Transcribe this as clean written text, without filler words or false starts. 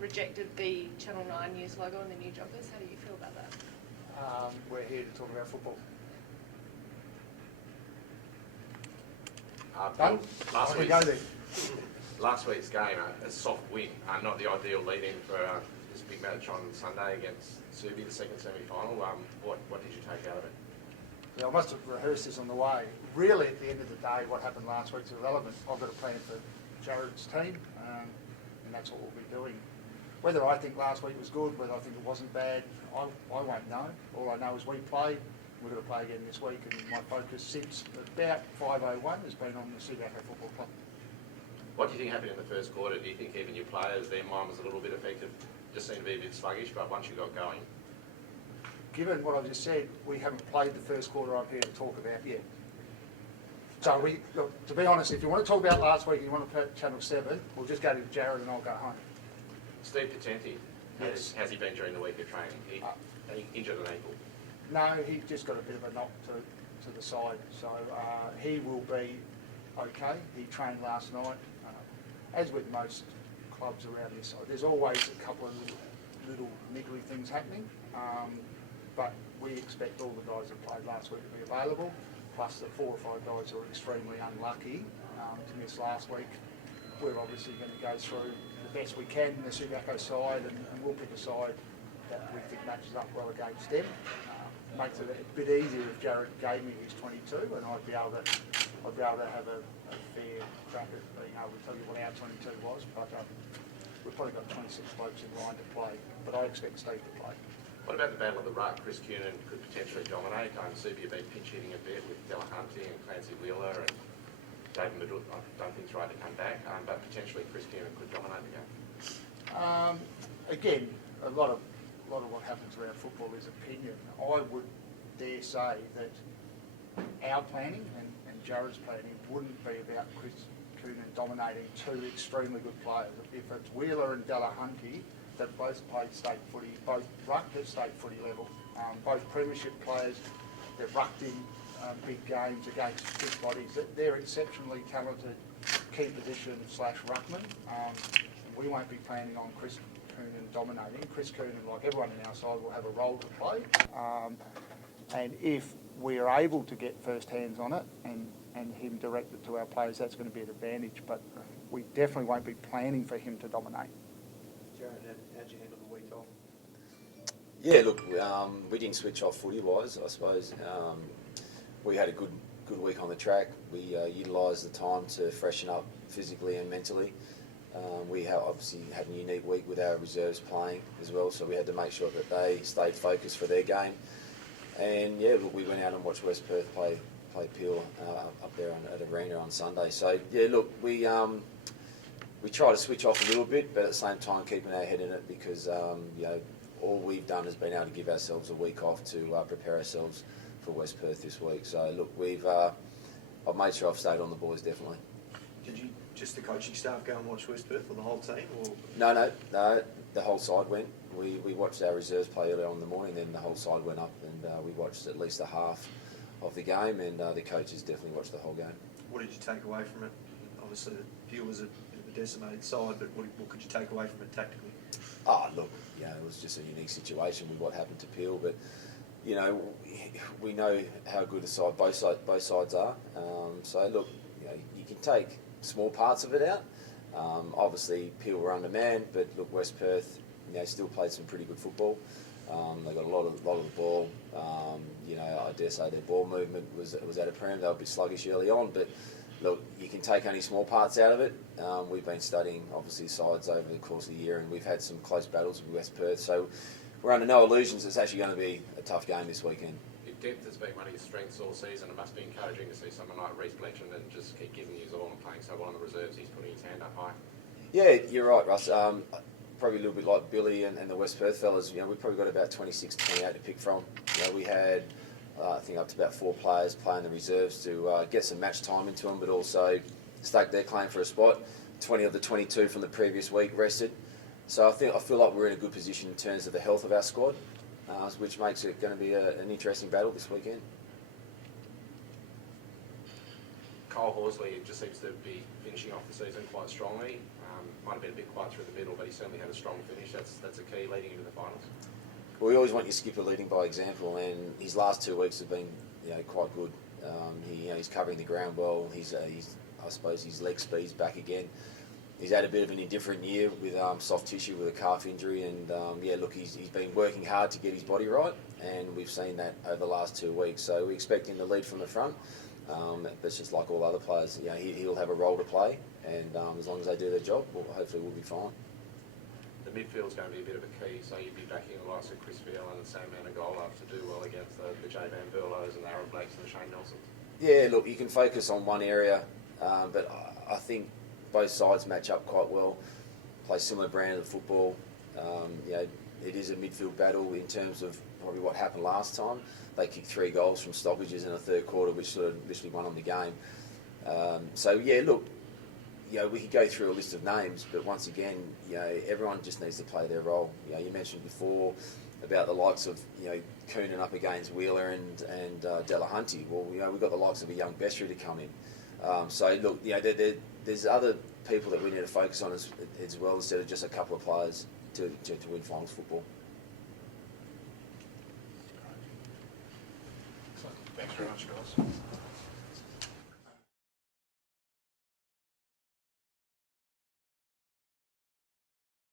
rejected the Channel 9 news logo on the new joggers. How do you feel about that? We're here to talk about football. Bill, Last week's game, a soft win, not the ideal lead-in for this big match on Sunday against Serbia, the second semi-final. What did you take out of it? Yeah, I must have rehearsed this on the way. Really, at the end of the day, what happened last week's irrelevant. I've got a plan for Jared's team, and that's what we'll be doing. Whether I think last week was good, whether I think it wasn't bad, I won't know. All I know is we played. We're going to play again this week, and my focus since about 5:01 has been on the Subiaco Football Club. What do you think happened in the first quarter? Do you think even your players, their mind was a little bit affected? Just seemed to be a bit sluggish, but once you got going? Given what I've just said, we haven't played the first quarter I'm here to talk about yet. So look, to be honest, if you want to talk about last week and you want to play Channel 7, we'll just go to Jared and I'll go home. Steve Patenti, Yes. how's he been during the week of training? He injured an ankle. No, he just got a bit of a knock to the side, so he will be okay. He trained last night. As with most clubs around this side, there's always a couple of little niggly things happening, but we expect all the guys that played last week to be available, plus the 4 or 5 guys who are extremely unlucky to miss last week. We're obviously going to go through the best we can in the Subiaco side, and we'll pick a side that we think matches up well against them. Makes it a bit easier if Jared gave me his 22, and I'd be able to have a fair crack at being able to tell you what our 22 was. But we've probably got 26 blokes in line to play, but I expect Steve to play. What about the battle of the ruck? Chris Coonan could potentially dominate. Serbia been pinch hitting a bit with Delahunty and Clancy Wheeler, and David Madut, I don't think he's right to come back, but potentially Chris Coonan could dominate the game. Again, a lot of what happens around football is opinion. I would dare say that our planning and Jared's planning wouldn't be about Chris Coonan dominating 2 extremely good players. If it's Wheeler and Delahunty, that both played state footy, both rucked at state footy level, both premiership players, they've rucked in big games against big bodies. They're exceptionally talented key position / ruckman. We won't be planning on Chris Coonan dominating. Chris Coonan, like everyone in our side, will have a role to play. And if we are able to get first hands on it and him direct it to our players, that's going to be an advantage. But we definitely won't be planning for him to dominate. Jared, how'd you handle the week off? Yeah, look, we didn't switch off footy-wise, I suppose. We had a good week on the track. We utilised the time to freshen up physically and mentally. We obviously had a unique week with our reserves playing as well, so we had to make sure that they stayed focused for their game. And yeah, look, we went out and watched West Perth play Peel up there at Arena on Sunday. So yeah, look, we try to switch off a little bit, but at the same time keeping our head in it, because you know, all we've done is been able to give ourselves a week off to prepare ourselves for West Perth this week. So look, I've made sure I've stayed on the boys, definitely. Did you, just the coaching staff, go and watch West Perth, or the whole team? Or? No, the whole side went. We watched our reserves play earlier on in the morning, then the whole side went up, and we watched at least a half of the game, and the coaches definitely watched the whole game. What did you take away from it? Obviously, Peel was a decimated side, but what could you take away from it tactically? Look, you know, it was just a unique situation with what happened to Peel, but you know, we know how good a side both sides are. So look, you know, you can take small parts of it out. Obviously, Peel were undermanned, but look, West Perth, you know, still played some pretty good football. They got a lot of the ball. You know, I dare say their ball movement was at a premium. They were a bit sluggish early on, but look, you can take only small parts out of it. We've been studying, obviously, sides over the course of the year, and we've had some close battles with West Perth. So we're under no illusions it's actually going to be a tough game this weekend. Your depth has been one of your strengths all season. It must be encouraging to see someone like Reece Bletchenden just keep giving you his all and playing so well on the reserves. He's putting his hand up high. Yeah, you're right, Russ. Probably a little bit like Billy and the West Perth fellas. You know, we've probably got about 26, 28 to pick from. You know, we had, I think, up to about 4 players playing the reserves to get some match time into them, but also stake their claim for a spot. 20 of the 22 from the previous week rested. So I feel like we're in a good position in terms of the health of our squad, which makes it going to be an interesting battle this weekend. Kyle Horsley just seems to be finishing off the season quite strongly. Might have been a bit quiet through the middle, but he certainly had a strong finish. That's a key leading into the finals. Well, we always want your skipper leading by example, and his last 2 weeks have been quite good. He's covering the ground well. I suppose his leg speed's back again. He's had a bit of an indifferent year with soft tissue with a calf injury, and he's been working hard to get his body right, and we've seen that over the last 2 weeks. So we expect him to lead from the front. But just like all other players, he'll have a role to play, and as long as they do their job, hopefully we'll be fine. The midfield's going to be a bit of a key, so you'd be backing the likes of Chris Phelan and Sam Managola to do well against the J Van Burlows and the Aaron Blakes and the Shane Nelsons. Yeah, look, you can focus on one area, but I think both sides match up quite well, play similar brand of football. It is a midfield battle in terms of probably what happened last time. They kicked 3 goals from stoppages in the third quarter, which sort of literally won on the game. We could go through a list of names, but once again, everyone just needs to play their role. You mentioned before about the likes of Coonan up against Wheeler and Delahunty. Well, we've got the likes of a young Bestry to come in. There's other people that we need to focus on as well, instead of just a couple of players to win finals football. Thanks very much, guys.